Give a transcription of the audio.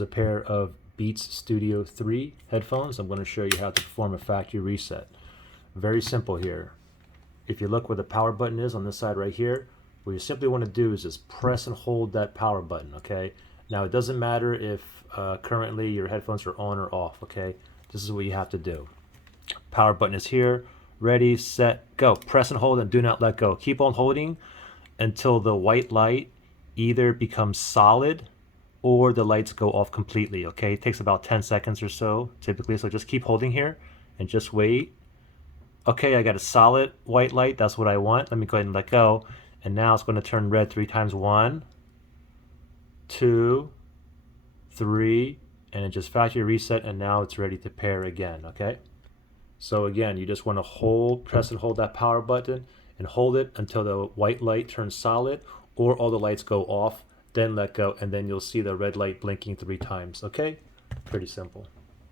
A pair of Beats Studio 3 headphones. I'm going to show you how to perform a factory reset. Very simple here. If you look where the power button is on this side right here, what you simply want to do is just press and hold that power button, okay? Now it doesn't matter if currently your headphones are on or off, okay? This is what you have to do. Power button is here. Ready, set, go. Press and hold and do not let go. Keep on holding until the white light either becomes solid or the lights go off completely, okay? It takes about 10 seconds or so typically, so just keep holding here and just wait. Okay, I got a solid white light, that's what I want. Let me go ahead and let go, and now it's going to turn red 3 times. 1, 2, 3, and it just factory reset, and now it's ready to pair again, okay? So again, you just want to press and hold that power button and hold it until the white light turns solid or all the lights go off. Then let go, and then you'll see the red light blinking 3 times, okay? Pretty simple.